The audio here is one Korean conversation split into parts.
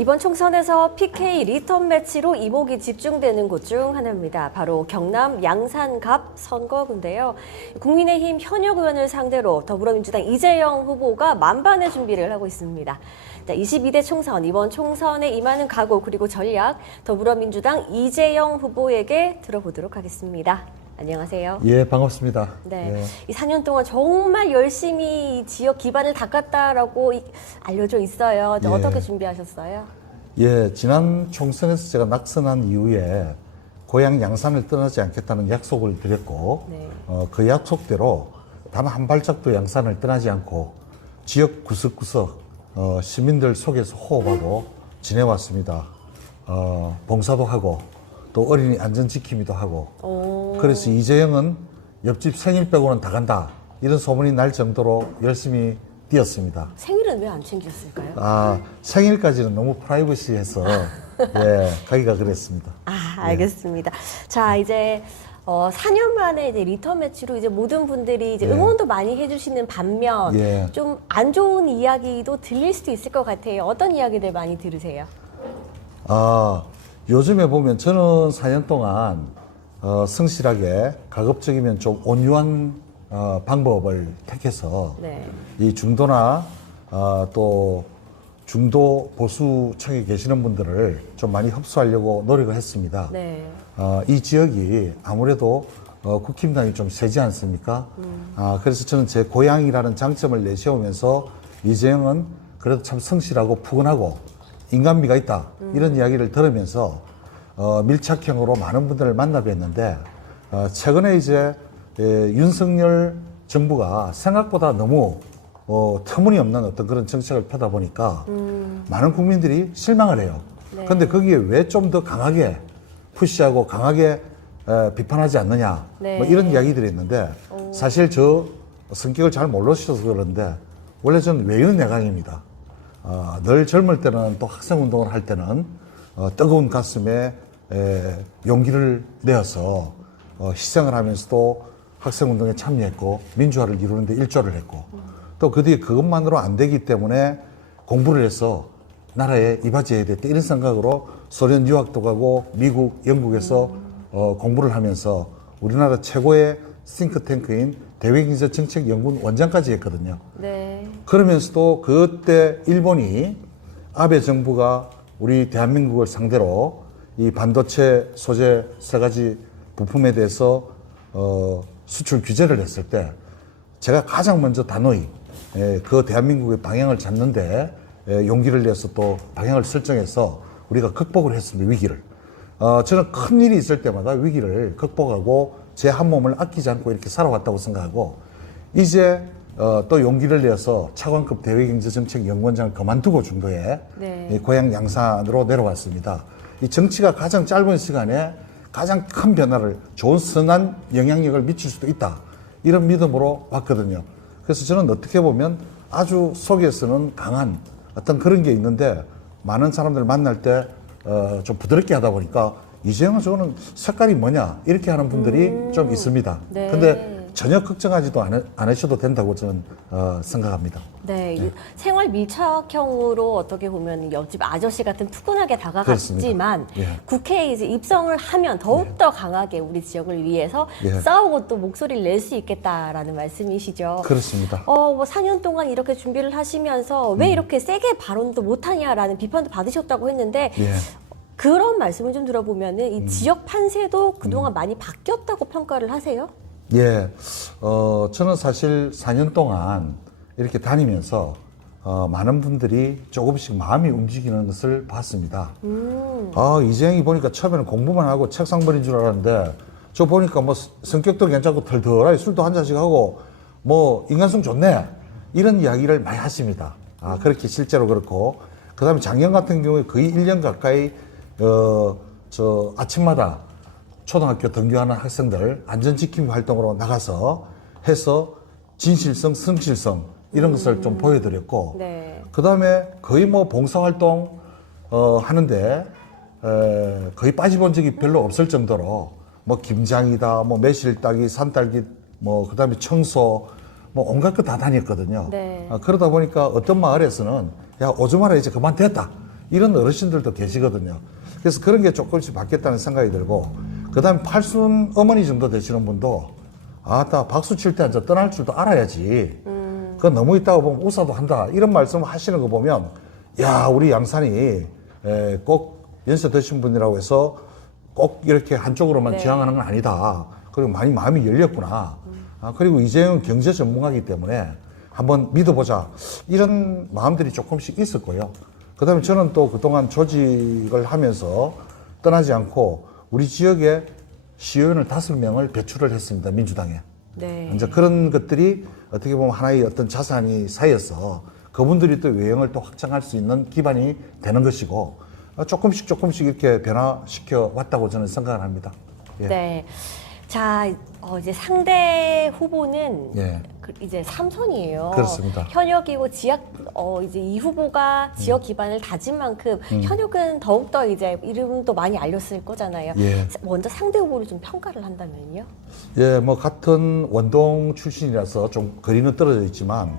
이번 총선에서 PK 리턴 매치로 이목이 집중되는 곳 중 하나입니다. 바로 경남 양산갑 선거구인데요. 국민의힘 현역 의원을 상대로 더불어민주당 이재영 후보가 만반의 준비를 하고 있습니다. 22대 총선, 이번 총선에 임하는 각오 그리고 전략, 더불어민주당 이재영 후보에게 들어보도록 하겠습니다. 안녕하세요. 예, 반갑습니다. 네, 예. 이 4년 동안 정말 열심히 지역 기반을 닦았다라고 알려져 있어요. 예. 어떻게 준비하셨어요? 예, 지난 총선에서 제가 낙선한 이후에 고향 양산을 떠나지 않겠다는 약속을 드렸고, 네. 그 약속대로 단 한 발짝도 양산을 떠나지 않고 지역 구석구석 시민들 속에서 호흡하고 지내왔습니다. 봉사도 하고 또 어린이 안전지킴이도 하고. 그래서 이재영은 옆집 생일 빼고는 다 간다, 이런 소문이 날 정도로 열심히 뛰었습니다. 생일은 왜 안 챙겼을까요? 생일까지는 너무 프라이버시해서 예, 가기가 그랬습니다. 알겠습니다. 자, 이제 4년 만에 이제 리턴 매치로 이제 모든 분들이 이제 예. 응원도 많이 해주시는 반면 예. 좀 안 좋은 이야기도 들릴 수도 있을 것 같아요. 어떤 이야기들 많이 들으세요? 요즘에 보면 저는 4년 동안 성실하게 가급적이면 좀 온유한 방법을 택해서 네. 이 중도나 또 중도 보수층에 계시는 분들을 좀 많이 흡수하려고 노력을 했습니다. 네. 이 지역이 아무래도 국힘당이 좀 세지 않습니까? 그래서 저는 제 고향이라는 장점을 내세우면서 이재영은 그래도 참 성실하고 푸근하고 인간미가 있다, 이런 이야기를 들으면서 밀착형으로 많은 분들을 만나 뵀는데, 최근에 이제 윤석열 정부가 생각보다 너무 터무니없는 어떤 그런 정책을 펴다 보니까 많은 국민들이 실망을 해요. 네. 근데 거기에 왜 좀 더 강하게 푸시하고 강하게 비판하지 않느냐, 네. 뭐 이런 이야기들이 있는데, 사실 저 성격을 잘 모르셔서 그런데 원래 저는 외유 내강입니다. 늘 젊을 때는 또 학생운동을 할 때는 뜨거운 가슴에 용기를 내어서 희생을 하면서도 학생운동에 참여했고 민주화를 이루는데 일조를 했고, 또 그 뒤에 그것만으로 안 되기 때문에 공부를 해서 나라에 이바지해야 됐다, 이런 생각으로 소련 유학도 가고 미국, 영국에서 공부를 하면서 우리나라 최고의 싱크탱크인 대외경제정책연구원 원장까지 했거든요. 네. 그러면서도 그때 일본이 아베 정부가 우리 대한민국을 상대로 이 반도체 소재 3가지 부품에 대해서 수출 규제를 했을 때 제가 가장 먼저 단호히 그 대한민국의 방향을 잡는데 용기를 내서 또 방향을 설정해서 우리가 극복을 했습니다, 위기를. 저는 큰 일이 있을 때마다 위기를 극복하고 제 한 몸을 아끼지 않고 이렇게 살아왔다고 생각하고, 이제 또 용기를 내서 차관급 대외경제정책연구원장을 그만두고 중도에 네. 고향 양산으로 내려왔습니다. 이 정치가 가장 짧은 시간에 가장 큰 변화를, 좋은 선한 영향력을 미칠 수도 있다, 이런 믿음으로 왔거든요. 그래서 저는 어떻게 보면 아주 속에서는 강한 어떤 그런 게 있는데, 많은 사람들 만날 때 좀 부드럽게 하다 보니까 이재영은 저거는 색깔이 뭐냐, 이렇게 하는 분들이 좀 있습니다. 네. 근데 전혀 걱정하지도 않으셔도 된다고 저는 생각합니다. 네, 생활 밀착형으로 어떻게 보면 옆집 아저씨 같은 푸근하게 다가갔지만 예. 국회에 이제 입성을 하면 더욱더 강하게 우리 지역을 위해서 예. 싸우고 또 목소리를 낼 수 있겠다라는 말씀이시죠. 그렇습니다. 뭐 4년 동안 이렇게 준비를 하시면서 왜 이렇게 세게 발언도 못하냐라는 비판도 받으셨다고 했는데, 예. 그런 말씀을 좀 들어보면은 이 지역 판세도 그동안 많이 바뀌었다고 평가를 하세요? 예, 저는 사실 4년 동안 이렇게 다니면서 많은 분들이 조금씩 마음이 움직이는 것을 봤습니다. 이재영이 보니까 처음에는 공부만 하고 책상벌인 줄 알았는데, 저 보니까 뭐 성격도 괜찮고 털털하게 술도 한 잔씩 하고 뭐 인간성 좋네, 이런 이야기를 많이 하십니다. 그렇게 실제로 그렇고, 그 다음에 작년 같은 경우에 거의 1년 가까이 저 아침마다 초등학교 등교하는 학생들 안전지킴이 활동으로 나가서 해서 진실성, 성실성, 이런 것을 좀 보여드렸고, 네. 그 다음에 거의 뭐 봉사활동 하는데 거의 빠져본 적이 별로 없을 정도로 뭐 김장이다, 뭐 매실 따기, 산 딸기, 뭐 그 다음에 청소, 뭐 온갖 거 다 다녔거든요. 네. 그러다 보니까 어떤 마을에서는 야, 오줌 마라 이제 그만 됐다, 이런 어르신들도 계시거든요. 그래서 그런 게 조금씩 바뀌었다는 생각이 들고, 그 다음에 팔순 어머니 정도 되시는 분도, 아따, 박수 칠 때 앉아 떠날 줄도 알아야지. 그거 너무 있다가 보면 우사도 한다. 이런 말씀 하시는 거 보면, 야, 우리 양산이 꼭 연세 드신 분이라고 해서 꼭 이렇게 한쪽으로만 네. 지향하는 건 아니다. 그리고 많이 마음이 열렸구나. 그리고 이재용 경제 전문가이기 때문에 한번 믿어보자. 이런 마음들이 조금씩 있을 거예요. 그 다음에 저는 또 그동안 조직을 하면서 떠나지 않고 우리 지역에 시의원을 5명을 배출을 했습니다. 민주당에. 네. 이제 그런 것들이 어떻게 보면 하나의 어떤 자산이 쌓여서 그분들이 또 외형을 또 확장할 수 있는 기반이 되는 것이고 조금씩 이렇게 변화시켜 왔다고 저는 생각을 합니다. 예. 네. 자, 이제 상대 후보는 예. 이제 삼선이에요. 그렇습니다. 현역이고 이제 이 후보가 지역 기반을 다진 만큼 현역은 더욱더 이제 이름도 많이 알렸을 거잖아요. 예. 먼저 상대 후보를 좀 평가를 한다면요? 예, 뭐 같은 원동 출신이라서 좀 거리는 떨어져 있지만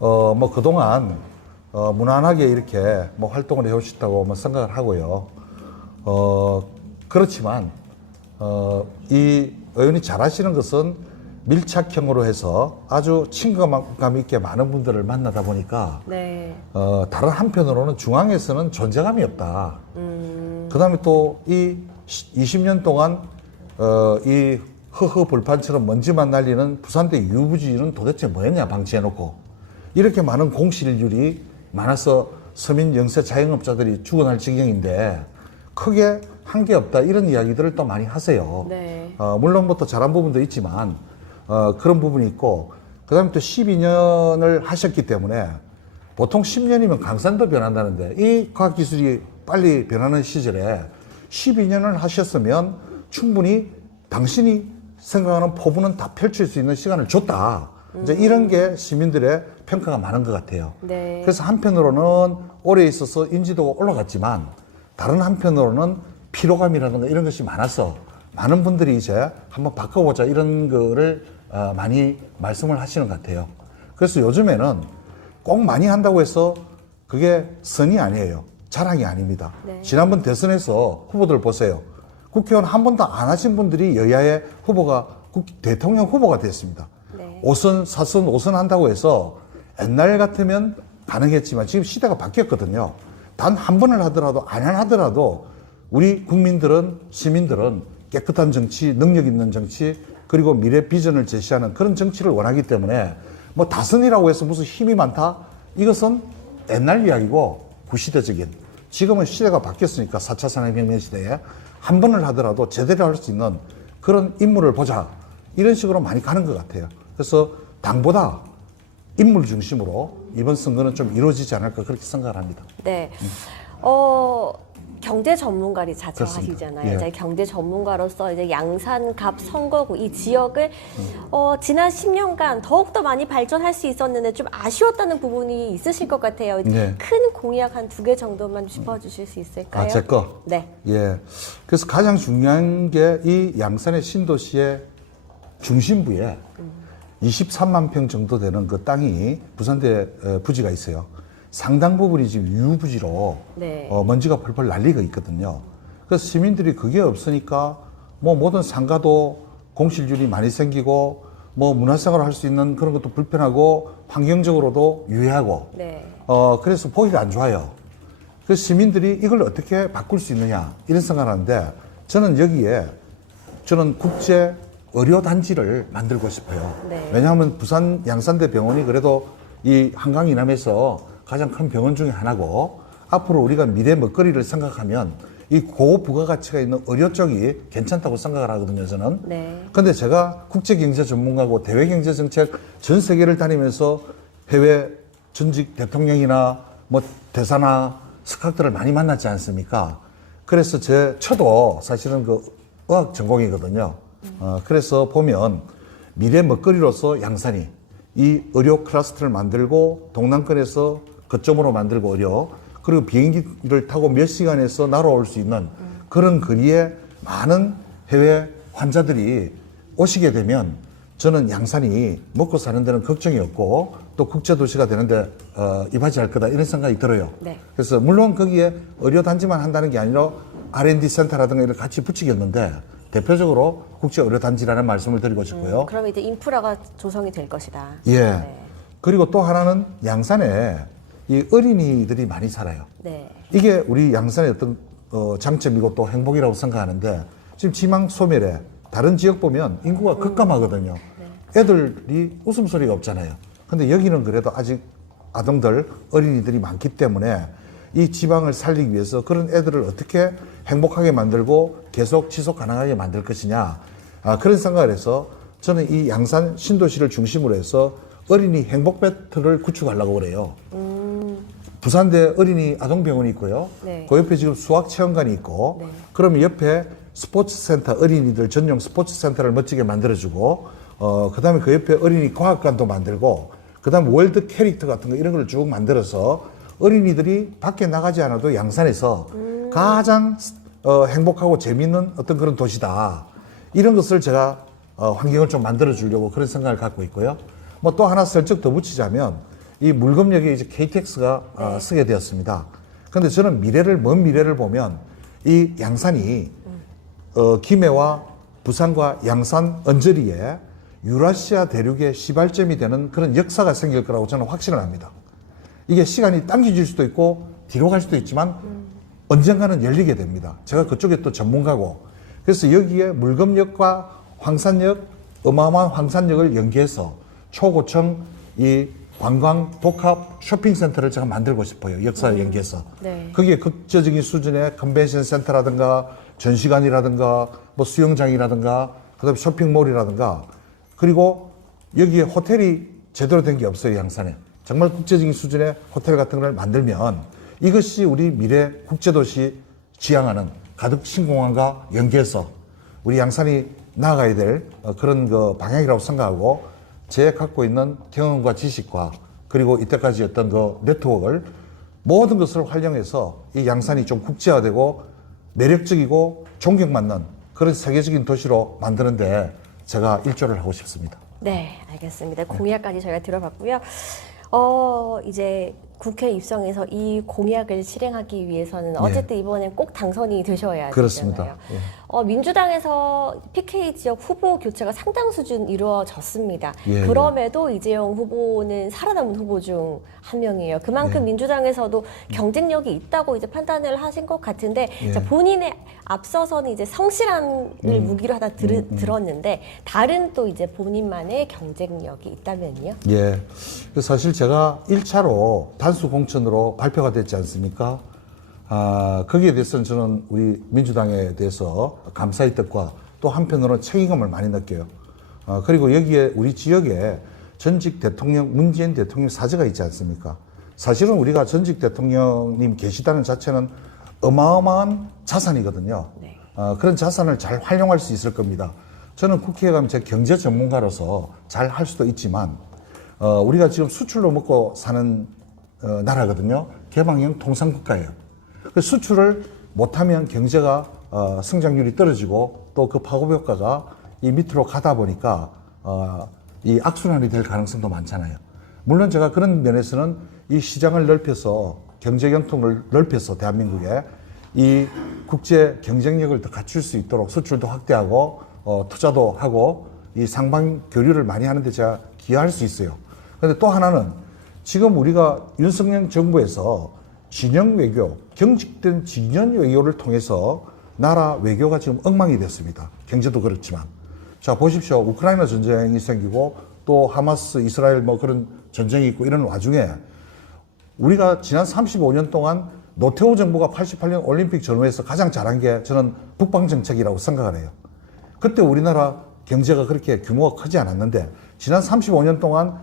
뭐 그동안 무난하게 이렇게 뭐 활동을 해오셨다고 뭐 생각을 하고요. 그렇지만 이 의원이 잘하시는 것은 밀착형으로 해서 아주 친근감 있게 많은 분들을 만나다 보니까 네. 다른 한편으로는 중앙에서는 존재감이 없다. 그 다음에 또 이 20년 동안 이 허허 벌판처럼 먼지만 날리는 부산대 유부지는 도대체 뭐였냐 방치해놓고 이렇게 많은 공실률이 많아서 서민 영세 자영업자들이 죽어날 지경인데 크게 한 게 없다 이런 이야기들을 또 많이 하세요. 네. 물론 뭐 또 잘한 부분도 있지만 그런 부분이 있고 그 다음에 또 12년을 하셨기 때문에 보통 10년이면 강산도 변한다는데 이 과학기술이 빨리 변하는 시절에 12년을 하셨으면 충분히 당신이 생각하는 포부는 다 펼칠 수 있는 시간을 줬다. 이제 이런 게 시민들의 평가가 많은 것 같아요. 네. 그래서 한편으로는 오래 있어서 인지도가 올라갔지만 다른 한편으로는 피로감이라든가 이런 것이 많아서 많은 분들이 이제 한번 바꿔보자 이런 거를 많이 말씀을 하시는 것 같아요. 그래서 요즘에는 꼭 많이 한다고 해서 그게 선이 아니에요. 자랑이 아닙니다. 네. 지난번 대선에서 후보들 보세요. 국회의원 한 번도 안 하신 분들이 여야의 후보가 대통령 후보가 됐습니다. 네. 5선, 4선, 5선 한다고 해서 옛날 같으면 가능했지만 지금 시대가 바뀌었거든요. 단 한 번을 하더라도 안 하더라도 우리 국민들은 시민들은 깨끗한 정치, 능력 있는 정치 그리고 미래 비전을 제시하는 그런 정치를 원하기 때문에 뭐 다선이라고 해서 무슨 힘이 많다? 이것은 옛날 이야기고 구시대적인 지금은 시대가 바뀌었으니까 4차 산업혁명 시대에 한 번을 하더라도 제대로 할 수 있는 그런 인물을 보자 이런 식으로 많이 가는 것 같아요. 그래서 당보다 인물 중심으로 이번 선거는 좀 이루어지지 않을까 그렇게 생각을 합니다. 네. 경제 전문가를 자처하시잖아요. 예. 이제 경제 전문가로서 이제 양산갑 선거구 이 지역을 지난 10년간 더욱더 많이 발전할 수 있었는데 좀 아쉬웠다는 부분이 있으실 것 같아요. 네. 큰 공약 한 2개 정도만 짚어주실 수 있을까요? 제 거? 네. 예. 그래서 가장 중요한 게 이 양산의 신도시의 중심부에 23만 평 정도 되는 그 땅이 부산대 부지가 있어요. 상당 부분이 지금 유부지로 네. 먼지가 펄펄 날리고 있거든요. 그래서 시민들이 그게 없으니까 뭐 모든 상가도 공실률이 많이 생기고 뭐 문화생활을 할 수 있는 그런 것도 불편하고 환경적으로도 유해하고 네. 그래서 보기가 안 좋아요. 그래서 시민들이 이걸 어떻게 바꿀 수 있느냐 이런 생각을 하는데 저는 여기에 저는 국제 의료단지를 만들고 싶어요. 네. 왜냐하면 부산 양산대 병원이 그래도 이 한강 이남에서 가장 큰 병원 중에 하나고 앞으로 우리가 미래 먹거리를 생각하면 이 고부가가치가 있는 의료 쪽이 괜찮다고 생각을 하거든요, 저는. 네. 근데 제가 국제경제 전문가고 대외경제정책 전 세계를 다니면서 해외 전직 대통령이나 뭐 대사나 스카우트를 많이 만났지 않습니까? 그래서 저도 사실은 그 의학 전공이거든요. 그래서 보면 미래 먹거리로서 양산이 이 의료 클러스터를 만들고 동남권에서 거점으로 만들고 의료 그리고 비행기를 타고 몇 시간에서 날아올 수 있는 그런 거리에 많은 해외 환자들이 오시게 되면 저는 양산이 먹고 사는 데는 걱정이 없고 또 국제도시가 되는데 이바지할 거다 이런 생각이 들어요. 네. 그래서 물론 거기에 의료단지만 한다는 게 아니라 R&D 센터라든가 이런 같이 붙이겠는데 대표적으로 국제의료단지라는 말씀을 드리고 싶고요. 그러면 이제 인프라가 조성이 될 것이다. 예. 네. 그리고 또 하나는 양산에 이 어린이들이 많이 살아요. 네. 이게 우리 양산의 어떤 장점이고 또 행복이라고 생각하는데 지금 지방 소멸에 다른 지역 보면 인구가 급감하거든요. 애들이 웃음소리가 없잖아요. 근데 여기는 그래도 아직 아동들, 어린이들이 많기 때문에 이 지방을 살리기 위해서 그런 애들을 어떻게 행복하게 만들고 계속 지속 가능하게 만들 것이냐. 그런 생각을 해서 저는 이 양산 신도시를 중심으로 해서 어린이 행복 배틀을 구축하려고 그래요. 부산대 어린이 아동병원이 있고요. 네. 그 옆에 지금 수학체험관이 있고, 네. 그러면 옆에 스포츠센터, 어린이들 전용 스포츠센터를 멋지게 만들어주고, 그 다음에 그 옆에 어린이 과학관도 만들고, 그 다음에 월드 캐릭터 같은 거 이런 걸 쭉 만들어서 어린이들이 밖에 나가지 않아도 양산에서 가장 행복하고 재미있는 어떤 그런 도시다. 이런 것을 제가 환경을 좀 만들어 주려고 그런 생각을 갖고 있고요. 뭐 또 하나 슬쩍 더 붙이자면 이 물금역에 이제 KTX가 쓰게 되었습니다. 그런데 저는 먼 미래를 보면 이 양산이 김해와 부산과 양산 언저리에 유라시아 대륙의 시발점이 되는 그런 역사가 생길 거라고 저는 확신을 합니다. 이게 시간이 당겨질 수도 있고 뒤로 갈 수도 있지만 언젠가는 열리게 됩니다. 제가 그쪽에 또 전문가고 그래서 여기에 물금역과 황산역, 어마어마한 황산역을 연계해서 초고층 이 관광 독합 쇼핑센터를 제가 만들고 싶어요. 역사를 연계해서. 네. 거기에 국제적인 수준의 컨벤션 센터라든가 전시관이라든가 뭐 수영장이라든가 그다음에 쇼핑몰이라든가 그리고 여기에 호텔이 제대로 된 게 없어요. 양산에. 정말 국제적인 수준의 호텔 같은 걸 만들면 이것이 우리 미래 국제도시 지향하는 가덕 신공항과 연계해서 우리 양산이 나아가야 될 그런 그 방향이라고 생각하고 제 갖고 있는 경험과 지식과 그리고 이때까지 어떤 그 네트워크를 모든 것을 활용해서 이 양산이 좀 국제화되고 매력적이고 존경받는 그런 세계적인 도시로 만드는데 제가 일조를 하고 싶습니다. 네, 알겠습니다. 공약까지 저희가 들어봤고요. 이제 국회 입성해서 이 공약을 실행하기 위해서는 어쨌든 이번엔 꼭 당선이 되셔야 그렇습니다. 되잖아요. 민주당에서 PK 지역 후보 교체가 상당 수준 이루어졌습니다. 예, 그럼에도 이재용 후보는 살아남은 후보 중 한 명이에요. 그만큼 민주당에서도 경쟁력이 있다고 이제 판단을 하신 것 같은데 자, 본인의 앞서서는 이제 성실함을 무기로 하다 들었는데 다른 또 이제 본인만의 경쟁력이 있다면요? 예. 사실 제가 1차로 단수 공천으로 발표가 됐지 않습니까? 거기에 대해서는 저는 우리 민주당에 대해서 감사의 뜻과 또 한편으로는 책임감을 많이 느껴요. 그리고 여기에 우리 지역에 전직 대통령, 문재인 대통령 사제가 있지 않습니까? 사실은 우리가 전직 대통령님 계시다는 자체는 어마어마한 자산이거든요. 네. 그런 자산을 잘 활용할 수 있을 겁니다. 저는 국회에 가면 제 경제 전문가로서 잘 할 수도 있지만, 우리가 지금 수출로 먹고 사는 나라거든요. 개방형 통상국가예요. 그 수출을 못하면 경제가 성장률이 떨어지고 또 그 파급 효과가 이 밑으로 가다 보니까 이 악순환이 될 가능성도 많잖아요. 물론 제가 그런 면에서는 이 시장을 넓혀서 경제 경통을 넓혀서 대한민국에 이 국제 경쟁력을 더 갖출 수 있도록 수출도 확대하고 투자도 하고 이 상방 교류를 많이 하는데 제가 기여할 수 있어요. 그런데 또 하나는 지금 우리가 윤석열 정부에서 진영 외교, 경직된 진영 외교를 통해서 나라 외교가 지금 엉망이 됐습니다. 경제도 그렇지만. 자, 보십시오. 우크라이나 전쟁이 생기고 또 하마스, 이스라엘 뭐 그런 전쟁이 있고 이런 와중에 우리가 지난 35년 동안 노태우 정부가 88년 올림픽 전후에서 가장 잘한 게 저는 북방정책이라고 생각을 해요. 그때 우리나라 경제가 그렇게 규모가 크지 않았는데 지난 35년 동안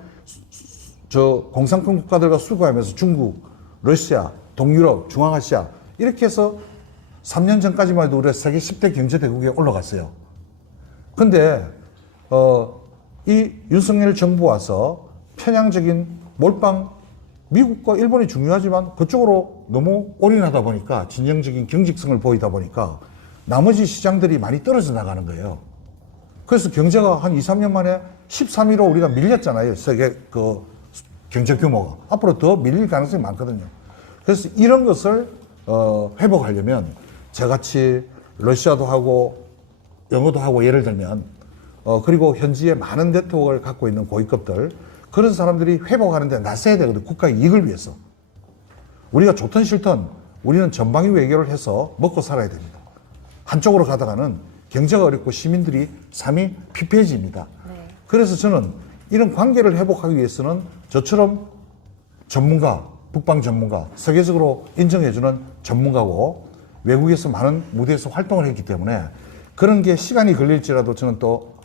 공산권 국가들과 수교하면서 중국, 러시아, 동유럽, 중앙아시아 이렇게 해서 3년 전까지만 해도 우리가 세계 10대 경제대국에 올라갔어요. 근데 이 윤석열 정부 와서 편향적인 몰빵 미국과 일본이 중요하지만 그쪽으로 너무 올인하다 보니까 진영적인 경직성을 보이다 보니까 나머지 시장들이 많이 떨어져 나가는 거예요. 그래서 경제가 한 2, 3년 만에 13위로 우리가 밀렸잖아요. 세계 경제 규모가. 앞으로 더 밀릴 가능성이 많거든요. 그래서 이런 것을 회복하려면 저같이 러시아도 하고 영어도 하고 예를 들면 그리고 현지에 많은 네트워크를 갖고 있는 고위급들 그런 사람들이 회복하는 데 나서야 되거든요. 국가의 이익을 위해서. 우리가 좋든 싫든 우리는 전방위 외교를 해서 먹고 살아야 됩니다. 한쪽으로 가다가는 경제가 어렵고 시민들이 삶이 피폐해집니다. 네. 그래서 저는 이런 관계를 회복하기 위해서는 저처럼 전문가, 북방 전문가, 세계적으로 인정해주는 전문가고 외국에서 많은 무대에서 활동을 했기 때문에 그런 게 시간이 걸릴지라도 저는 또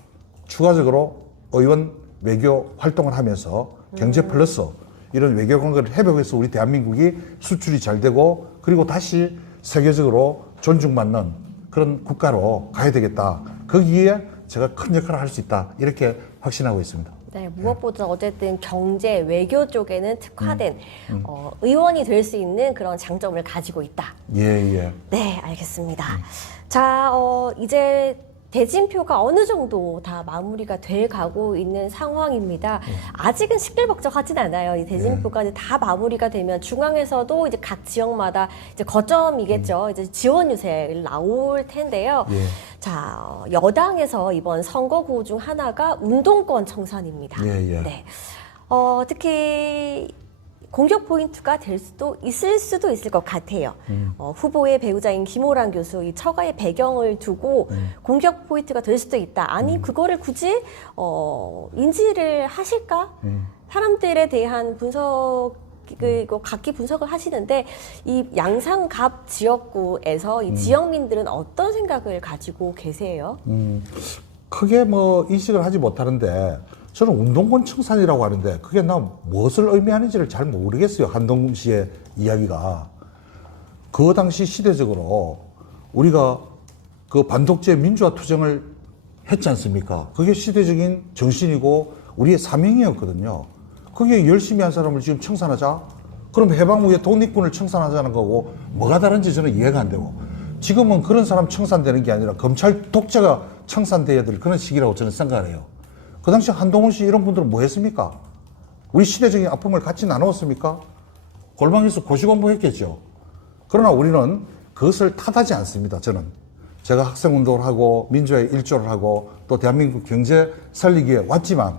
추가적으로 의원 외교 활동을 하면서 경제 플러스 이런 외교 관계를 회복해서 우리 대한민국이 수출이 잘 되고 그리고 다시 세계적으로 존중받는 그런 국가로 가야 되겠다. 거기에 제가 큰 역할을 할 수 있다. 이렇게 확신하고 있습니다. 네, 무엇보다 어쨌든 경제, 외교 쪽에는 특화된 의원이 될 수 있는 그런 장점을 가지고 있다. 예. 네, 알겠습니다. 자, 이제 대진표가 어느 정도 다 마무리가 돼 가고 있는 상황입니다. 아직은 시끌벅적하진 않아요. 이 대진표가 이제 다 마무리가 되면 중앙에서도 이제 각 지역마다 이제 거점이겠죠. 이제 지원 유세를 나올 텐데요. 예. 자, 여당에서 이번 선거구 중 하나가 운동권 청산입니다. 예. 네. 특히 공격 포인트가 될 수도 있을 것 같아요. 후보의 배우자인 김호란 교수 이 처가의 배경을 두고 공격 포인트가 될 수도 있다. 아니 그거를 굳이 인지를 하실까? 사람들에 대한 분석 이거 각기 분석을 하시는데 이 양산갑 지역구에서 이 지역민들은 어떤 생각을 가지고 계세요? 크게 뭐 인식을 하지 못하는데 저는 운동권 청산이라고 하는데 그게 나 무엇을 의미하는지를 잘 모르겠어요. 한동훈 씨의 이야기가. 그 당시 시대적으로 우리가 그 반독재 민주화 투쟁을 했지 않습니까? 그게 시대적인 정신이고 우리의 사명이었거든요. 그게 열심히 한 사람을 지금 청산하자? 그럼 해방 후에 독립군을 청산하자는 거고 뭐가 다른지 저는 이해가 안 되고 지금은 그런 사람 청산되는 게 아니라 검찰 독재가 청산돼야 될 그런 시기라고 저는 생각을 해요. 그 당시 한동훈 씨 이런 분들은 뭐 했습니까? 우리 시대적인 아픔을 같이 나누었습니까? 골방에서 고시 공부했겠죠. 그러나 우리는 그것을 탓하지 않습니다. 저는. 제가 학생운동을 하고 민주화에 일조를 하고 또 대한민국 경제 살리기에 왔지만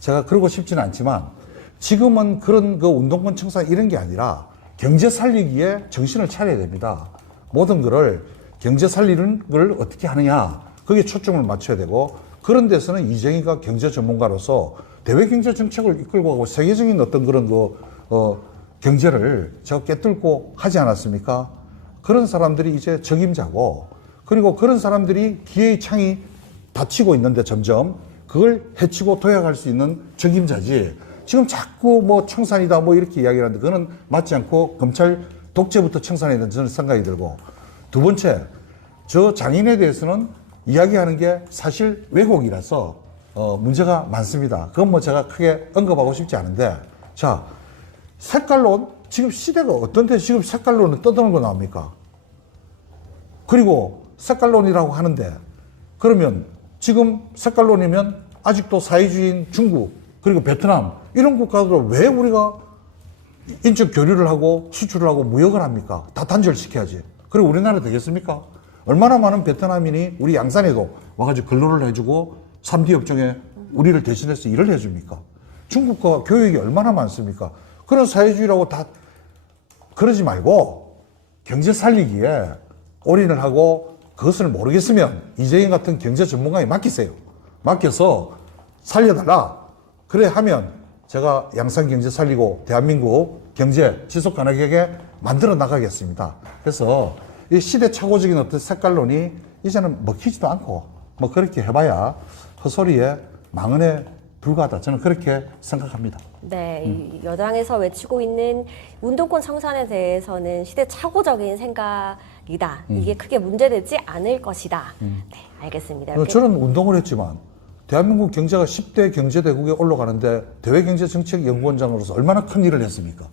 제가 그러고 싶지는 않지만 지금은 그런 그 운동권 청산 이런 게 아니라 경제 살리기에 정신을 차려야 됩니다. 모든 거를 경제 살리는 걸 어떻게 하느냐 거기에 초점을 맞춰야 되고 그런 데서는 이재희가 경제 전문가로서 대외 경제 정책을 이끌고 가고 세계적인 어떤 그런 경제를 제가 깨뚫고 하지 않았습니까? 그런 사람들이 이제 적임자고 그리고 그런 사람들이 기회의 창이 닫히고 있는데 점점 그걸 해치고 도약할 수 있는 적임자지 지금 자꾸 뭐 청산이다 뭐 이렇게 이야기를 하는데 그거는 맞지 않고 검찰 독재부터 청산해야 된다는 저는 생각이 들고 두 번째 저 장인에 대해서는 이야기하는 게 사실 왜곡이라서 문제가 많습니다. 그건 뭐 제가 크게 언급하고 싶지 않은데 자 색깔론 지금 시대가 어떤데 지금 색깔론은 떠드는 거 나옵니까? 그리고 색깔론이라고 하는데 그러면 지금 색깔론이면 아직도 사회주의인 중국 그리고 베트남 이런 국가들은 왜 우리가 인적 교류를 하고 수출을 하고 무역을 합니까? 다 단절시켜야지. 그리고 우리나라 되겠습니까? 얼마나 많은 베트남인이 우리 양산에도 와가지고 근로를 해주고 3D 업종에 우리를 대신해서 일을 해줍니까? 중국과 교역이 얼마나 많습니까? 그런 사회주의라고 다 그러지 말고 경제 살리기에 올인을 하고 그것을 모르겠으면 이재용 같은 경제 전문가에 맡기세요. 맡겨서 살려달라. 그래 하면 제가 양산 경제 살리고 대한민국 경제 지속 가능하게 만들어 나가겠습니다. 그래서 이 시대착오적인 어떤 색깔론이 이제는 먹히지도 않고 뭐 그렇게 해봐야 헛소리에 망언에 불과하다. 저는 그렇게 생각합니다. 네, 이 여당에서 외치고 있는 운동권 청산에 대해서는 시대착오적인 생각이다. 이게 크게 문제되지 않을 것이다. 네, 알겠습니다. 이렇게 저는 운동을 했지만 대한민국 경제가 10대 경제대국에 올라가는데 대외경제정책연구원장으로서 얼마나 큰 일을 했습니까?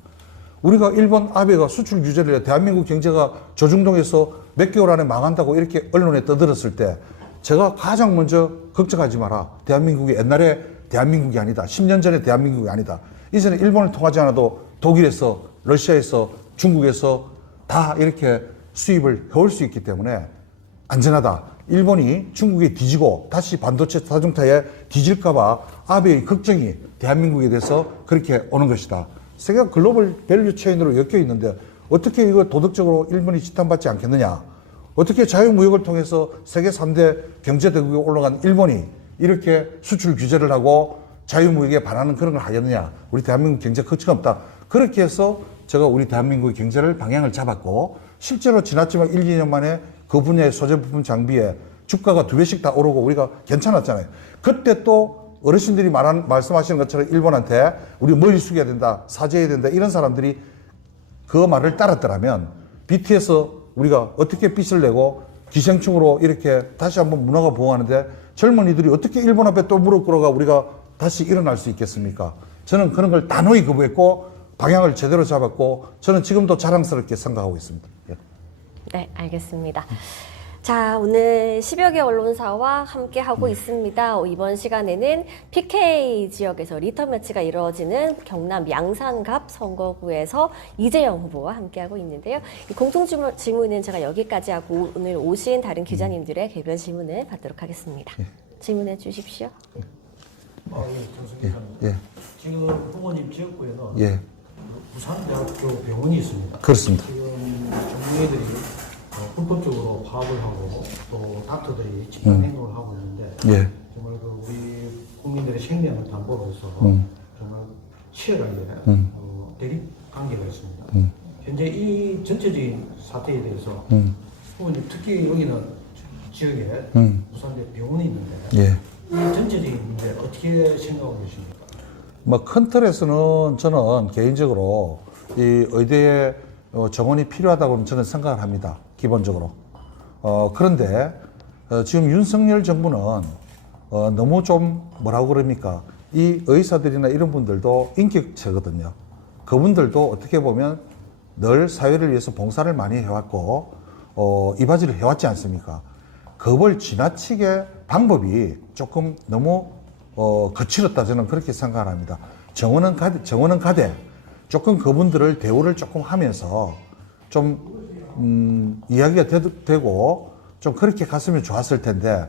우리가 일본 아베가 수출 규제를 해 대한민국 경제가 저중동에서 몇 개월 안에 망한다고 이렇게 언론에 떠들었을 때 제가 가장 먼저 걱정하지 마라. 대한민국이 옛날에 대한민국이 아니다. 10년 전에 대한민국이 아니다. 이제는 일본을 통하지 않아도 독일에서, 러시아에서, 중국에서 다 이렇게 수입을 해올 수 있기 때문에 안전하다. 일본이 중국에 뒤지고 다시 반도체 다중타에 뒤질까봐 아베의 걱정이 대한민국에 대해서 그렇게 오는 것이다. 세계가 글로벌 밸류 체인으로 엮여 있는데 어떻게 이거 도덕적으로 일본이 지탄받지 않겠느냐. 어떻게 자유무역을 통해서 세계 3대 경제대국에 올라간 일본이 이렇게 수출 규제를 하고 자유무역에 반하는 그런 걸 하겠느냐. 우리 대한민국 경제 가치가 없다. 그렇게 해서 제가 우리 대한민국의 경제를 방향을 잡았고 실제로 지났지만 1, 2년 만에 그 분야의 소재 부품 장비에 주가가 2배씩 다 오르고 우리가 괜찮았잖아요. 그때 또 어르신들이 말씀하시는 것처럼 일본한테 우리 머리 숙여야 된다, 사죄해야 된다 이런 사람들이 그 말을 따랐더라면 BTS 우리가 어떻게 빚을 내고 기생충으로 이렇게 다시 한번 문화가 보호하는데 젊은이들이 어떻게 일본 앞에 또 무릎 꿇어가 우리가 다시 일어날 수 있겠습니까? 저는 그런 걸 단호히 거부했고 방향을 제대로 잡았고 저는 지금도 자랑스럽게 생각하고 있습니다. 예. 네, 알겠습니다. 자, 오늘 10여 개 언론사와 함께 하고 있습니다. 이번 시간에는 PK 지역에서 리턴 매치가 이루어지는 경남 양산갑 선거구에서 이재영 후보와 함께하고 있는데요. 이 공통 질문은 제가 여기까지 하고 오늘 오신 다른 기자님들의 개별 질문을 받도록 하겠습니다. 질문해 주십시오. 예. 지금 후보님 지역구에는 예. 부산대학교 병원이 있습니다. 그렇습니다. 지금 전문의들이 불법적으로 파업을 하고 또 닥터들이 집단 행동을 하고 있는데 예. 정말 그 우리 국민들의 생명을 담보로서 정말 치열하게 대립 관계가 있습니다. 현재 이 전체적인 사태에 대해서 후보님 특히 여기는 지역에 부산대 병원이 있는데 예. 이 전체적인 문제를 어떻게 생각하고 계십니까? 뭐 큰 틀에서는 저는 개인적으로 이 의대에 정원이 필요하다고 저는 생각을 합니다. 기본적으로. 그런데 지금 윤석열 정부는 너무 좀 뭐라고 그럽니까? 이 의사들이나 이런 분들도 인격체거든요. 그분들도 어떻게 보면 늘 사회를 위해서 봉사를 많이 해왔고 이바지를 해왔지 않습니까? 그걸 지나치게 방법이 조금 너무 거칠었다 저는 그렇게 생각을 합니다. 정원은 가되 조금 그분들을 대우를 조금 하면서 좀 이야기가 되고 좀 그렇게 갔으면 좋았을 텐데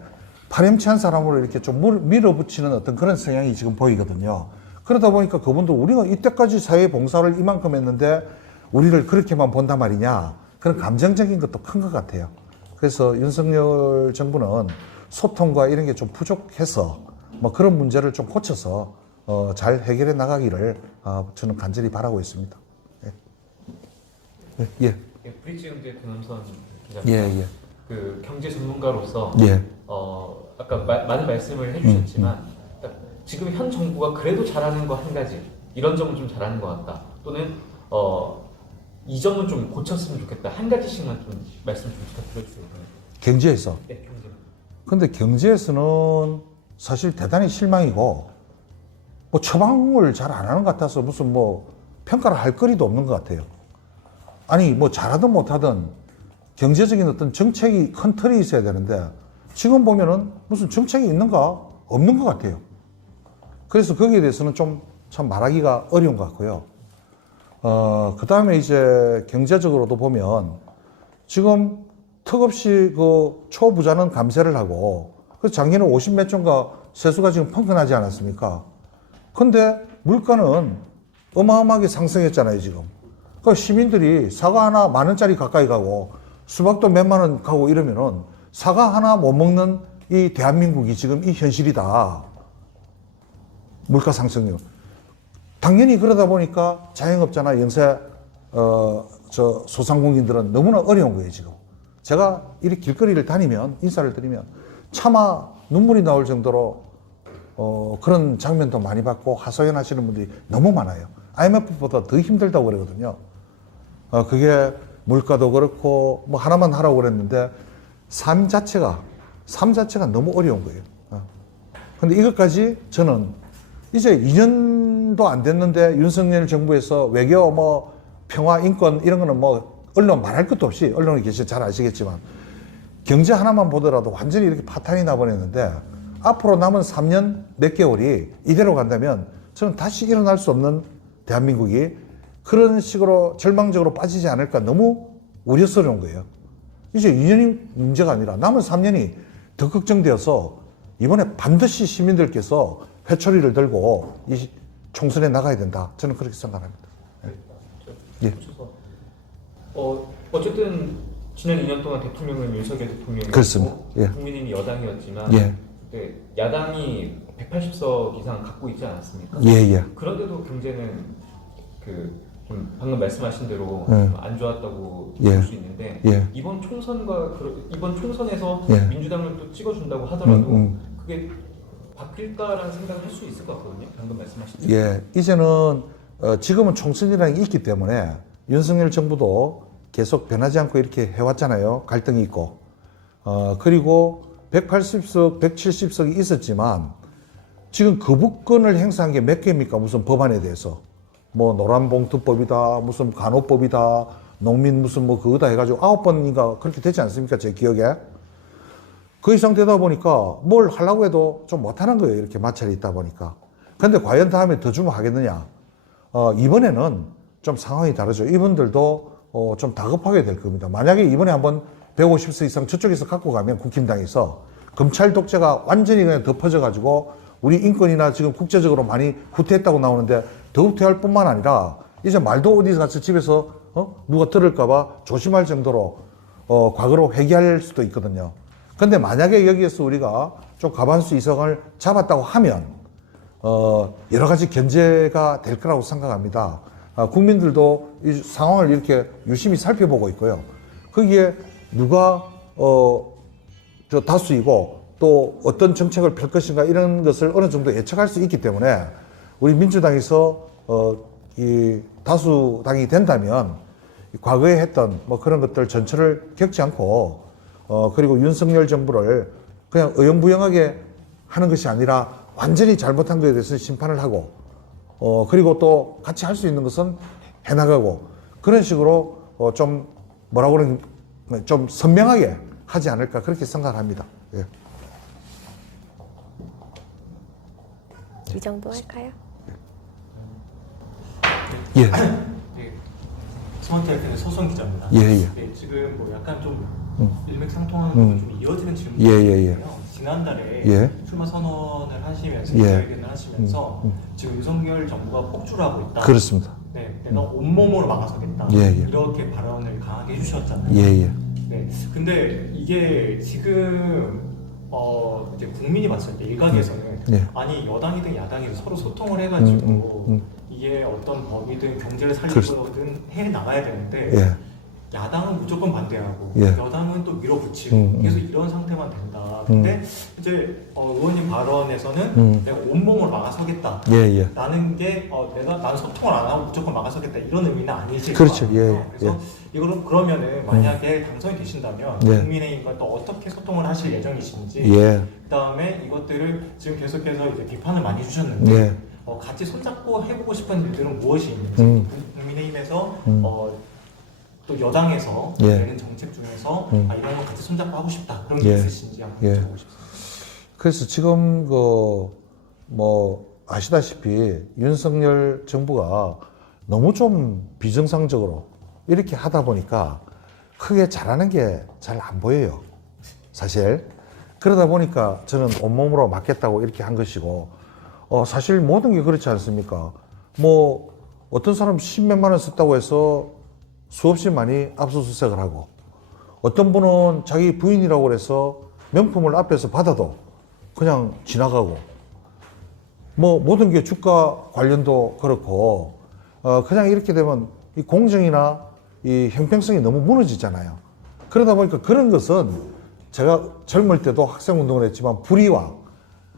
파렴치한 사람으로 이렇게 좀 밀어붙이는 어떤 그런 성향이 지금 보이거든요. 그러다 보니까 그분들 우리가 이때까지 사회 봉사를 이만큼 했는데 우리를 그렇게만 본단 말이냐 그런 감정적인 것도 큰 것 같아요. 그래서 윤석열 정부는 소통과 이런 게 좀 부족해서 뭐 그런 문제를 좀 고쳐서 잘 해결해 나가기를 저는 간절히 바라고 있습니다. 예. 예. 브릿지 경제 권함선 기자님, 예. 그 경제 전문가로서 예. 아까 많은 말씀을 해주셨지만 딱 지금 현 정부가 그래도 잘하는 거 한 가지 이런 점은 좀 잘하는 것 같다 또는 이 점은 좀 고쳤으면 좋겠다 한 가지씩만 좀 말씀 좀 부탁드려주세요. 경제에서. 네, 경제. 근데 경제에서는 사실 대단히 실망이고 뭐 처방을 잘 안 하는 것 같아서 무슨 뭐 평가를 할 거리도 없는 것 같아요. 아니 뭐 잘하든 못하든 경제적인 어떤 정책이 큰 틀이 있어야 되는데 지금 보면은 무슨 정책이 있는가 없는 것 같아요. 그래서 거기에 대해서는 좀 참 말하기가 어려운 것 같고요. 그 다음에 이제 경제적으로도 보면 지금 턱없이 그 초부자는 감세를 하고 그래서 작년에 50몇 조인가 세수가 지금 펑크나지 않았습니까? 근데 물가는 어마어마하게 상승했잖아요, 지금. 그 시민들이 사과 하나 10,000원짜리 가까이 가고 수박도 몇만 원 가고 이러면은 사과 하나 못 먹는 이 대한민국이 지금 이 현실이다. 물가 상승률. 당연히 그러다 보니까 자영업자나 영세, 소상공인들은 너무나 어려운 거예요, 지금. 제가 이렇게 길거리를 다니면, 인사를 드리면 차마 눈물이 나올 정도로 그런 장면도 많이 봤고 하소연 하시는 분들이 너무 많아요. IMF보다 더 힘들다고 그러거든요. 그게 물가도 그렇고 뭐 하나만 하라고 그랬는데 삶 자체가 너무 어려운 거예요. 근데 이것까지 저는 이제 2년도 안 됐는데 윤석열 정부에서 외교 뭐 평화 인권 이런 거는 뭐 언론 말할 것도 없이 언론에 계시 잘 아시겠지만 경제 하나만 보더라도 완전히 이렇게 파탄이 나버렸는데 앞으로 남은 3년 몇 개월이 이대로 간다면 저는 다시 일어날 수 없는 대한민국이 그런 식으로 절망적으로 빠지지 않을까 너무 우려스러운 거예요. 이제 2년이 문제가 아니라 남은 3년이 더 걱정되어서 이번에 반드시 시민들께서 회초리를 들고 이 총선에 나가야 된다. 저는 그렇게 생각합니다. 예. 어쨌든 지난 2년 동안 대통령은 윤석열 대통령이었고 그렇습니다. 예. 국민의힘이 여당이었지만 예. 그때 야당이 180석 이상 갖고 있지 않았습니까? 예. 그런데도 경제는 좀 방금 말씀하신 대로 예. 좀 안 좋았다고 예. 볼 수 있는데 예. 이번 총선에서 예. 민주당을 또 찍어준다고 하더라도 음. 그게 바뀔까라는 생각을 할 수 있을 것 같거든요. 방금 말씀하신 대로. 예. 이제는 지금은 총선이라는 게 있기 때문에 윤석열 정부도 계속 변하지 않고 이렇게 해왔잖아요. 갈등이 있고. 그리고 180석, 170석이 있었지만 지금 거부권을 행사한 게 몇 개입니까? 무슨 법안에 대해서. 뭐 노란봉투법이다, 무슨 간호법이다, 농민 무슨 뭐 그거다 해가지고 9번인가 그렇게 되지 않습니까? 제 기억에. 그 이상 되다 보니까 뭘 하려고 해도 좀 못하는 거예요. 이렇게 마찰이 있다 보니까. 근데 과연 다음에 더 주면 하겠느냐? 이번에는 좀 상황이 다르죠. 이분들도 좀 다급하게 될 겁니다. 만약에 이번에 한번 150석 이상 저쪽에서 갖고 가면 국힘당에서 검찰 독재가 완전히 그냥 덮어져가지고 우리 인권이나 지금 국제적으로 많이 후퇴했다고 나오는데 더 후퇴할 뿐만 아니라 이제 말도 어디 가서 집에서 누가 들을까봐 조심할 정도로 과거로 회귀할 수도 있거든요. 근데 만약에 여기에서 우리가 좀 과반수 이상을 잡았다고 하면 여러 가지 견제가 될 거라고 생각합니다. 국민들도 이 상황을 이렇게 유심히 살펴보고 있고요. 거기에 누가 저 다수이고 또 어떤 정책을 펼 것인가 이런 것을 어느 정도 예측할 수 있기 때문에 우리 민주당에서 이 다수당이 된다면 과거에 했던 뭐 그런 것들 전체를 겪지 않고 그리고 윤석열 정부를 그냥 어영부영하게 하는 것이 아니라 완전히 잘못한 것에 대해서 심판을 하고 그리고 또 같이 할 수 있는 것은 해나가고 그런 식으로 좀 뭐라고 그러는 좀 선명하게 하지 않을까 그렇게 생각합니다. 예. 이 정도 할까요? 예. 네, 스마트라이트는 서수원 기자입니다. 예. 네, 지금 뭐 약간 좀 일맥상통하는 것도 좀 이어지는 질문이 예. 있는데요. 지난달에 예. 출마 선언을 하시면서 예. 기자회견을 하시면서 지금 윤석열 정부가 폭주를 하고 있다. 그렇습니다. 네, 내가 온몸으로 막아서겠다. 예. 이렇게 발언을 강하게 해주셨잖아요. 예. 네, 근데 이게 지금 이제 국민이 봤을 때 일각에서는 예. 아니 여당이든 야당이든 서로 소통을 해가지고 이게 어떤 법이든 경제를 살리거든 해 나가야 되는데 예. 야당은 무조건 반대하고 예. 여당은 또 밀어붙이고 계속 이런 상태만 된다. 근데 이제 의원님 발언에서는 내가 온몸으로 막아서겠다. 예. 라는 게 난 소통을 안 하고 무조건 막아서겠다 이런 의미는 아니실 그렇죠. 것 같아요. 예. 그래서 이거는 그러면은 만약에 당선이 되신다면 예. 국민의힘과 또 어떻게 소통을 하실 예정이신지 예. 그다음에 이것들을 지금 계속해서 이제 비판을 많이 주셨는데 예. 같이 손잡고 해보고 싶은 일들은 무엇이 있는지 국민의힘에서 또 여당에서 예. 내는 정책 중에서 이런 거 같이 손잡고 하고 싶다 그런 게 예. 있으신지 한번 예. 여쭤보고 싶습니다. 그래서 지금 뭐 아시다시피 윤석열 정부가 너무 좀 비정상적으로 이렇게 하다 보니까 크게 잘하는 게 잘 안 보여요. 사실. 그러다 보니까 저는 온몸으로 맞겠다고 이렇게 한 것이고, 사실 모든 게 그렇지 않습니까? 뭐, 어떤 사람 10몇만 원 썼다고 해서 수없이 많이 압수수색을 하고, 어떤 분은 자기 부인이라고 해서 명품을 앞에서 받아도 그냥 지나가고, 뭐, 모든 게 주가 관련도 그렇고, 그냥 이렇게 되면 이 공정이나 이 형평성이 너무 무너지잖아요. 그러다 보니까 그런 것은 제가 젊을 때도 학생운동을 했지만 불의와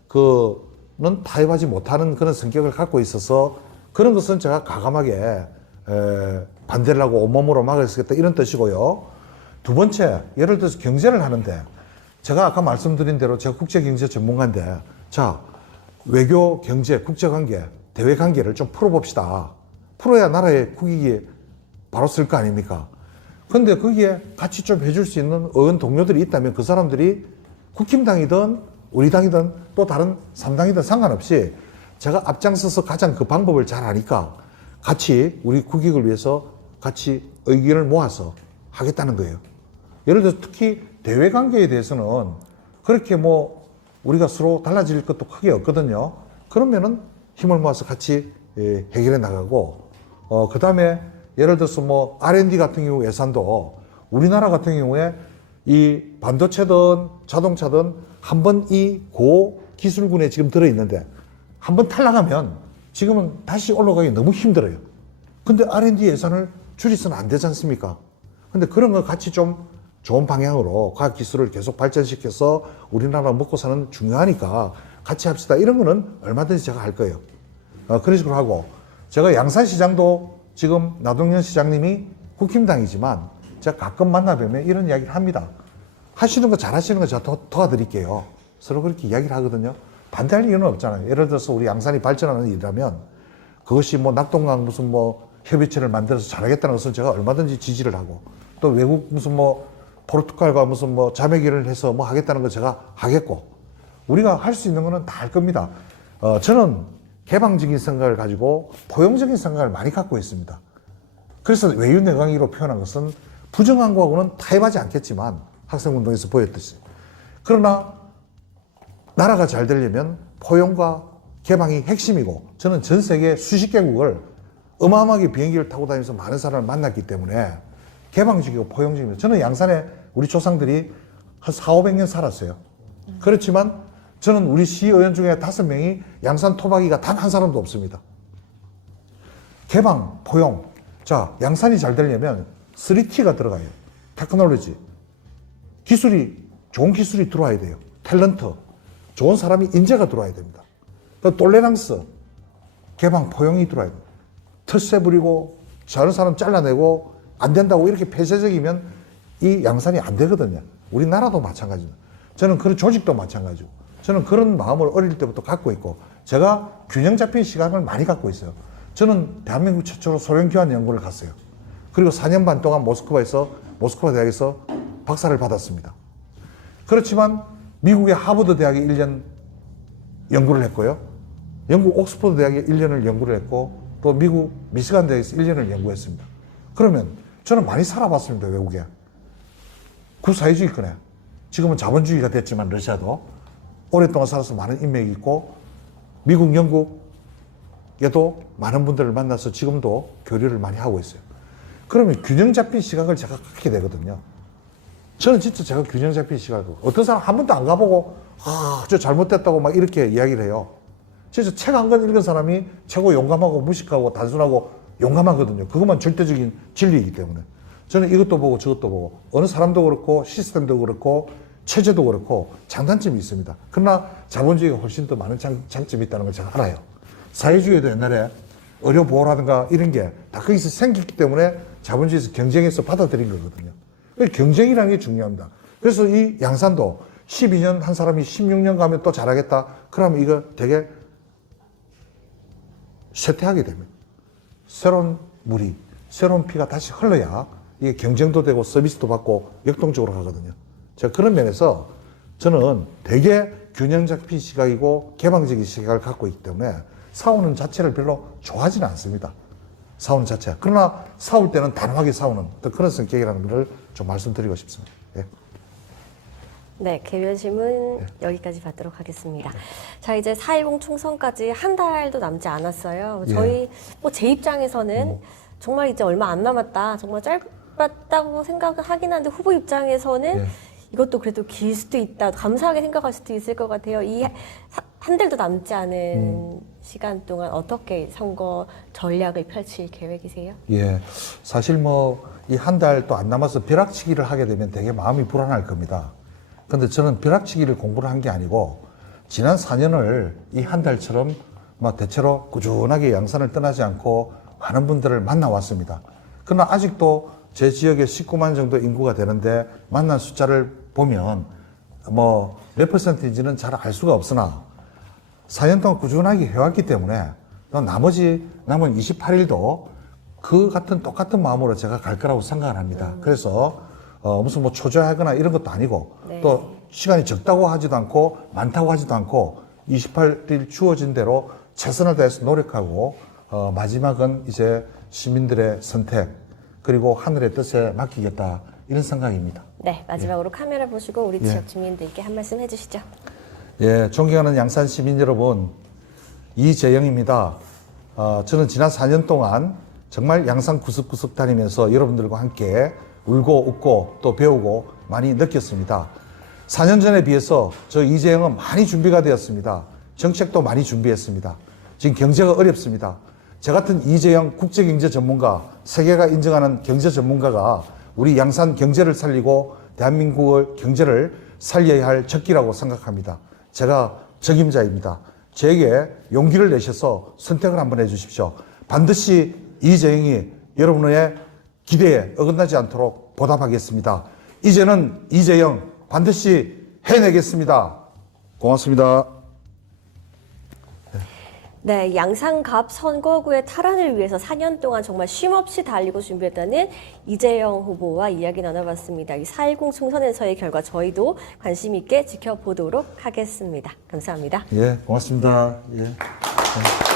그는 타협하지 못하는 그런 성격을 갖고 있어서 그런 것은 제가 과감하게 반대를 하고 온몸으로 막아서겠다 이런 뜻이고요. 두 번째, 예를 들어서 경제를 하는데 제가 아까 말씀드린 대로 제가 국제경제 전문가인데 자, 외교, 경제, 국제관계, 대외관계를 좀 풀어봅시다. 풀어야 나라의 국익이 바로 쓸 거 아닙니까? 근데 거기에 같이 좀 해줄 수 있는 의원 동료들이 있다면 그 사람들이 국힘당이든 우리 당이든 또 다른 3당이든 상관없이 제가 앞장서서 가장 그 방법을 잘 아니까 같이 우리 국익을 위해서 같이 의견을 모아서 하겠다는 거예요. 예를 들어서 특히 대외 관계에 대해서는 그렇게 뭐 우리가 서로 달라질 것도 크게 없거든요. 그러면은 힘을 모아서 같이 해결해 나가고, 그 다음에 예를 들어서 뭐 R&D 같은 경우 예산도 우리나라 같은 경우에 이 반도체든 자동차든 한번 이 고기술군에 지금 들어있는데 한번 탈락하면 지금은 다시 올라가기 너무 힘들어요. 근데 R&D 예산을 줄이서는 안 되지 않습니까? 근데 그런 걸 같이 좀 좋은 방향으로 과학기술을 계속 발전시켜서 우리나라 먹고 사는 중요하니까 같이 합시다. 이런 거는 얼마든지 제가 할 거예요. 그런 식으로 하고, 제가 양산시장도 지금 나동현 시장님이 국힘당이지만 제가 가끔 만나뵈면 이런 이야기를 합니다. 하시는 거 잘하시는 거 제가 도와드릴게요. 서로 그렇게 이야기를 하거든요. 반대할 이유는 없잖아요. 예를 들어서 우리 양산이 발전하는 일이라면 그것이 뭐 낙동강 무슨 뭐 협의체를 만들어서 잘하겠다는 것은 제가 얼마든지 지지를 하고, 또 외국 무슨 뭐 포르투갈과 무슨 뭐 자매기를 해서 뭐 하겠다는 거 제가 하겠고, 우리가 할 수 있는 거는 다 할 겁니다. 저는 개방적인 생각을 가지고 포용적인 생각을 많이 갖고 있습니다. 그래서 외유내강의로 표현한 것은 부정한 거하고는 타협하지 않겠지만 학생운동에서 보였듯이, 그러나 나라가 잘 되려면 포용과 개방이 핵심이고, 저는 전 세계 수십 개국을 어마어마하게 비행기를 타고 다니면서 많은 사람을 만났기 때문에 개방적이고 포용적입니다. 저는 양산에 우리 조상들이 한 400~500년 살았어요. 그렇지만 저는 우리 시의원 중에 5명이 양산 토박이가 단 한 사람도 없습니다. 개방, 포용. 자, 양산이 잘 되려면 3T가 들어가요. 테크놀로지. 기술이, 좋은 기술이 들어와야 돼요. 탤런트. 좋은 사람이 인재가 들어와야 됩니다. 또 톨레랑스. 개방, 포용이 들어와야 돼요. 텃세 부리고 저런 사람 잘라내고 안 된다고 이렇게 폐쇄적이면 이 양산이 안 되거든요. 우리나라도 마찬가지입니다. 저는 그런 조직도 마찬가지고, 저는 그런 마음을 어릴 때부터 갖고 있고, 제가 균형 잡힌 시간을 많이 갖고 있어요. 저는 대한민국 최초로 소련 교환 연구를 갔어요. 그리고 4년 반 동안 모스크바 대학에서 박사를 받았습니다. 그렇지만 미국의 하버드 대학에 1년 연구를 했고요. 영국 옥스퍼드 대학에 1년을 연구를 했고, 또 미국 미시간 대학에서 1년을 연구했습니다. 그러면 저는 많이 살아봤습니다, 외국에. 구사회주의권에. 지금은 자본주의가 됐지만 러시아도 오랫동안 살아서 많은 인맥이 있고, 미국, 영국에도 많은 분들을 만나서 지금도 교류를 많이 하고 있어요. 그러면 균형 잡힌 시각을 제가 갖게 되거든요. 저는 진짜 제가 균형 잡힌 시각을, 어떤 사람 한 번도 안 가보고 저 잘못됐다고 막 이렇게 이야기를 해요. 진짜 책 한 권 읽은 사람이 최고 용감하고 무식하고 단순하고 용감하거든요. 그것만 절대적인 진리이기 때문에. 저는 이것도 보고 저것도 보고, 어느 사람도 그렇고 시스템도 그렇고 체제도 그렇고 장단점이 있습니다. 그러나 자본주의가 훨씬 더 많은 장점이 있다는 걸 제가 알아요. 사회주의도 옛날에 의료보호라든가 이런 게 다 거기서 생겼기 때문에 자본주의에서 경쟁해서 받아들인 거거든요. 경쟁이라는 게 중요합니다. 그래서 이 양산도 12년 한 사람이 16년 가면 또 잘하겠다. 그러면 이거 되게 쇠퇴하게 됩니다. 새로운 물이, 새로운 피가 다시 흘러야 이게 경쟁도 되고 서비스도 받고 역동적으로 가거든요. 제가 그런 면에서 저는 되게 균형 잡힌 시각이고 개방적인 시각을 갖고 있기 때문에 싸우는 자체를 별로 좋아하지는 않습니다. 싸우는 자체. 그러나 싸울 때는 단호하게 싸우는 그런 성격이라는 것을 좀 말씀드리고 싶습니다. 예. 네, 개별 질문 여기까지 받도록 하겠습니다. 자, 이제 4.10 총선까지 한 달도 남지 않았어요. 저희 제 입장에서는 정말 이제 얼마 안 남았다, 정말 짧았다고 생각을 하긴 하는데, 후보 입장에서는 이것도 그래도 길 수도 있다, 감사하게 생각할 수도 있을 것 같아요. 이 한 달도 남지 않은 시간 동안 어떻게 선거 전략을 펼칠 계획이세요? 예, 사실 뭐 이 한 달도 안 남아서 벼락치기를 하게 되면 되게 마음이 불안할 겁니다. 근데 저는 벼락치기를 공부를 한 게 아니고, 지난 4년을 이 한 달처럼 막 대체로 꾸준하게 양산을 떠나지 않고 많은 분들을 만나왔습니다. 그러나 아직도 제 지역에 19만 정도 인구가 되는데 만난 숫자를 보면 뭐 몇 %인지는 잘 알 수가 없으나 4년 동안 꾸준하게 해왔기 때문에 나머지 남은 28일도 그 같은 똑같은 마음으로 제가 갈 거라고 생각을 합니다. 그래서 무슨 뭐 초조하거나 이런 것도 아니고, 또 시간이 적다고 하지도 않고 많다고 하지도 않고 28일 주어진 대로 최선을 다해서 노력하고 마지막은 이제 시민들의 선택 그리고 하늘의 뜻에 맡기겠다 이런 생각입니다. 네, 마지막으로 카메라 보시고 우리 지역 주민들께 한 말씀 해주시죠. 예, 존경하는 양산 시민 여러분, 이재영입니다. 저는 지난 4년 동안 정말 양산 구석구석 다니면서 여러분들과 함께 울고 웃고 또 배우고 많이 느꼈습니다. 4년 전에 비해서 저 이재영은 많이 준비가 되었습니다. 정책도 많이 준비했습니다. 지금 경제가 어렵습니다. 저 같은 이재영 국제경제 전문가, 세계가 인정하는 경제 전문가가 우리 양산 경제를 살리고 대한민국의 경제를 살려야 할 적기라고 생각합니다. 제가 적임자입니다. 저에게 용기를 내셔서 선택을 한번 해주십시오. 반드시 이재영이 여러분의 기대에 어긋나지 않도록 보답하겠습니다. 이제는 이재영 반드시 해내겠습니다. 고맙습니다. 네, 양산갑 선거구의 탈환을 위해서 4년 동안 정말 쉼없이 달리고 준비했다는 이재영 후보와 이야기 나눠봤습니다. 이 4.10 총선에서의 결과 저희도 관심 있게 지켜보도록 하겠습니다. 감사합니다. 예, 고맙습니다. 예.